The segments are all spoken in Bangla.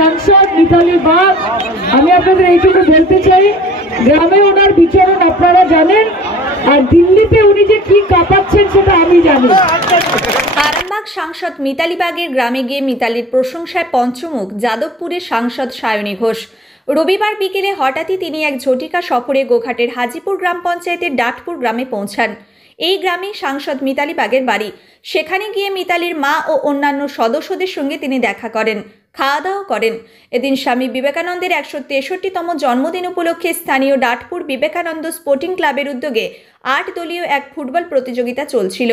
সাংসদ মিতালি বাগ, আমি আপনাদের এইটুকু বলতে চাই, গ্রামে ওনার বিচরণ আপনারা জানেন, আর দিল্লিতে উনি যে কি কাঁপাচ্ছেন সেটা আমি জানি। আরামবাগ সাংসদ মিতালি বাগের গ্রামে গিয়ে মিতালির প্রশংসায় পঞ্চমুখ যাদবপুরের সাংসদ সায়নী ঘোষ। রবিবার বিকেলে হঠাৎই তিনি এক ঝটিকা সফরে গোঘাটের হাজিপুর গ্রাম পঞ্চায়েতের ডাটপুর গ্রামে পৌঁছান। এই গ্রামে সাংসদ মিতালি বাগের বাড়ি। সেখানে গিয়ে মিতালির মা ও অন্যান্য সদস্যদের সঙ্গে তিনি দেখা করেন, খাওয়া দাওয়া করেন। এদিন স্বামী বিবেকানন্দের 163তম জন্মদিন উপলক্ষে স্থানীয় ডাটপুর বিবেকানন্দ স্পোর্টিং ক্লাবের উদ্যোগে 8 দলীয় এক ফুটবল প্রতিযোগিতা চলছিল।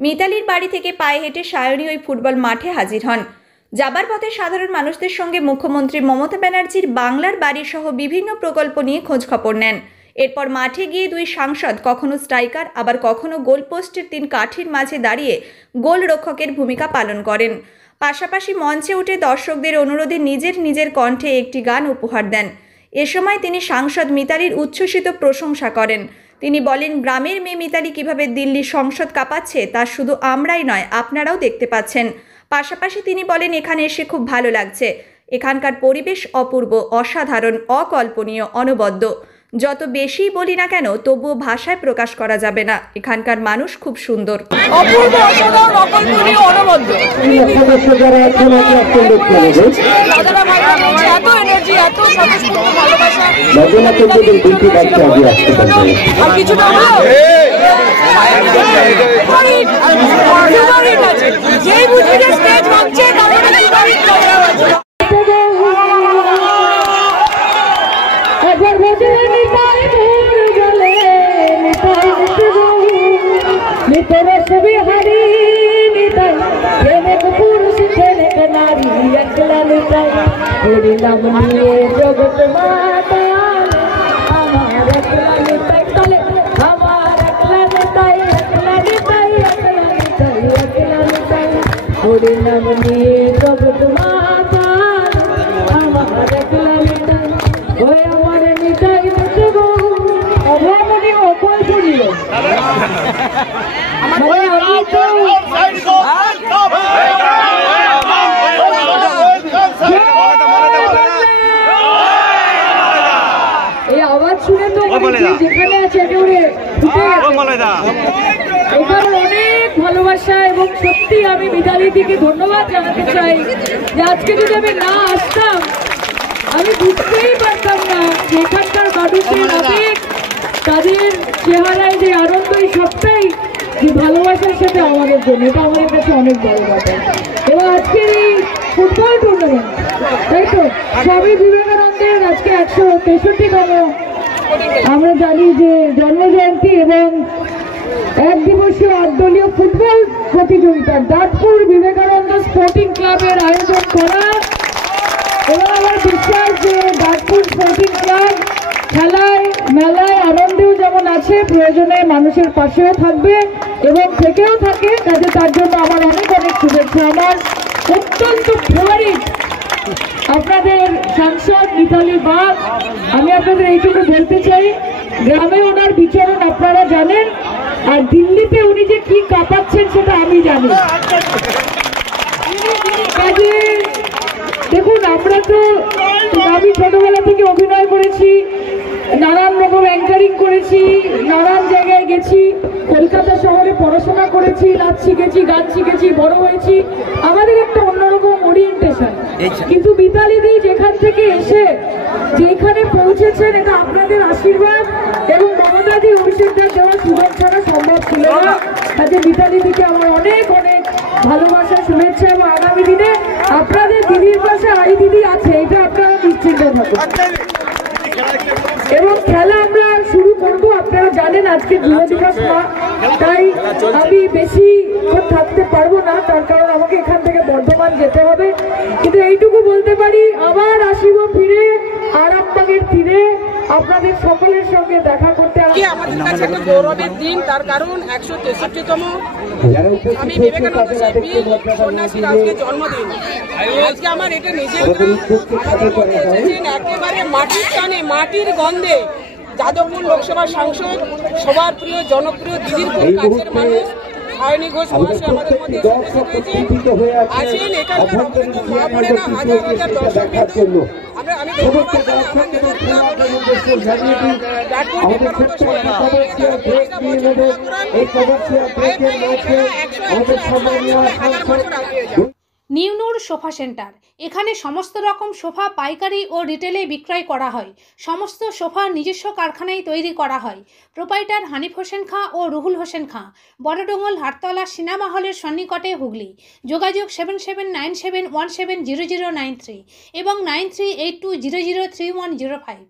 মিতালির বাড়ি থেকে পায়ে হেঁটে সায়নী ওই ফুটবল মাঠে হাজির হন। যাবার পথে সাধারণ মানুষদের সঙ্গে মুখ্যমন্ত্রী মমতা ব্যানার্জির বাংলার বাড়ি সহ বিভিন্ন প্রকল্প নিয়ে খোঁজখবর নেন। এরপর মাঠে গিয়ে দুই সাংসদ কখনো স্ট্রাইকার আবার কখনো গোলপোস্টের 3 কাঠির মাঝে দাঁড়িয়ে গোলরক্ষকের ভূমিকা পালন করেন। পাশাপাশি মঞ্চে উঠে দর্শকদের অনুরোধে নিজের নিজের কণ্ঠে একটি গান উপহার দেন। এ সময় তিনি সাংসদ মিতালির উচ্ছ্বসিত প্রশংসা করেন। তিনি বলেন, গ্রামের মেয়ে মিতালি কিভাবে দিল্লি সংসদ কাঁপাচ্ছে তা শুধু আমরাই নয়, আপনারাও দেখতে পাচ্ছেন। পাশাপাশি তিনি বলেন, এখানে এসে খুব ভালো লাগছে। এখানকার পরিবেশ অপূর্ব, অসাধারণ, অকল্পনীয়, অনবদ্য। যত বেশি বলি না কেন তবুও ভাষায় প্রকাশ করা যাবে না। এখানকার মানুষ খুব সুন্দর, অপূর্ব, অসাধারণ, অকল্পনীয়, অনবদ্য। এত এনার্জি, এত স্বতঃস্ফূর্ত ভালোবাসা, আর কিছু না যেই বুঝি যে স্টেজ ভাবছে জগৎ মাতা আমার হরি নাম নিয়ে জগৎ মাতা আমার হয়ে আমার নিতাই অভাবনীয়, অকল্পনীয়। এই আওয়াজ শুনে তো যেখানে আছে একেবারে এখানে অনেক ভালোবাসা, এবং সত্যি আমি মিতালিদিকে ধন্যবাদ জানাতে চাই যে আজকে যদি আমি না আসতাম আমি বুঝতেই পারতাম না যে এখানকার মানুষের আবেগ, তাদের চেহারায় যে আনন্দ, এই সবটাই যে ভালোবাসার সাথে আমাদের জন্য, এটা আমাদের কাছে অনেক বড় ব্যাপার। এবং আজকের এই ফুটবল টুর্নামেন্ট, তাই তো স্বামী বিবেকানন্দের আজকে 163তম আমরা জানি যে জন্মজয়ন্তী, এবং 1 দিবসীয় 8 দলীয় ফুটবল প্রতিযোগিতা ডাটপুর বিবেকানন্দ স্পোর্টিং ক্লাবের আয়োজন করা। এবং আমার বিশ্বাস যে ডাটপুর স্পোর্টিং ক্লাব খেলায়, মেলায়, আনন্দেও যেমন আছে, প্রয়োজনে মানুষের পাশেও থাকবে এবং থেকেও থাকে। কাজে তার জন্য আমার অনেক অনেক শুভেচ্ছা। আমার অত্যন্ত ফেভারিট আপনাদের সাংসদ মিতালি বাগ, আমি আপনাদের এইটুকু বলতে চাই, গ্রামে ওনার বিচরণ আপনারা জানেন, আর দিল্লিতে উনি যে কি কাঁপাচ্ছেন সেটা আমি জানি। কাজে দেখুন, আমরা তো, আমি ছোটবেলা থেকে অভিনয় করেছি, নানান রকম অ্যাঙ্কারিং করেছি, নানান জায়গায় গেছি, কলকাতা শহরে পড়াশোনা করেছি, নাচ শিখেছি, গান শিখেছি, বড় হয়েছি। আমাদের একটা অন্যরকম ওরিয়েন্টেশন। কিন্তু মিতালিদি যেখান থেকে এসে যেখানে পৌঁছেছেন, এটা আপনাদের আশীর্বাদ এবং মমতাদি অভিষেকদের দেওয়া সুযোগ ছাড়া সম্ভব ছিল না। কাজে মিতালিদিকে আমার অনেক অনেক ভালোবাসা, শুভেচ্ছা, এবং আগামী দিনে আপনাদের দিদির পাশে আই দিদি আছে, এটা আপনারা নিশ্চিন্ত থাকুন। এবং খেলা আমরা শুরু করবো, আপনারা জানেন আজকে যুব দিবস না, তাই আমি বেশি থাকতে পারবো না, তার কারণ আমাকে এখান থেকে বর্ধমান যেতে হবে। কিন্তু এইটুকু বলতে পারি, আবার আসিব ফিরে আরামবাগের তীরে আপনাদের সকলের সঙ্গে দেখা করতে। আমাদের কাছে একটা গৌরবের দিন, তার কারণ 163তম আমি বিবেকানন্দ শিল্পী সন্ন্যাসীর আজকে জন্মদিন। আজকে আমার এটা নিজের একেবারে মাটির টানে, মাটির গন্ধে যাদবপুর লোকসভার সাংসদ, সবার প্রিয় জনপ্রিয়, দিদির খুব কাছের মানুষ, সায়নী ঘোষ মহাশয় আমাদের মধ্যে উপস্থিত হয়েছেন। আছেন এখানকার অগণিত মা বোনেরা, হাজার হাজার দর্শকবৃন্দ। আমি ধন্যবাদ জানাই আমার নেতৃত্ব নিউনুর সোফা সেন্টার। এখানে সমস্ত রকম সোফা পাইকারি ও রিটেলে বিক্রয় করা হয়। সমস্ত সোফা নিজস্ব কারখানায় তৈরি করা হয়। প্রোপাইটার হানিফ হোসেন খাঁ ও রুহুল হোসেন খাঁ, বড়ডোঙ্গল হাটতলা সিনেমা হলের সন্নিকটে, হুগলি। যোগাযোগ 7797170093 এবং 9382003105।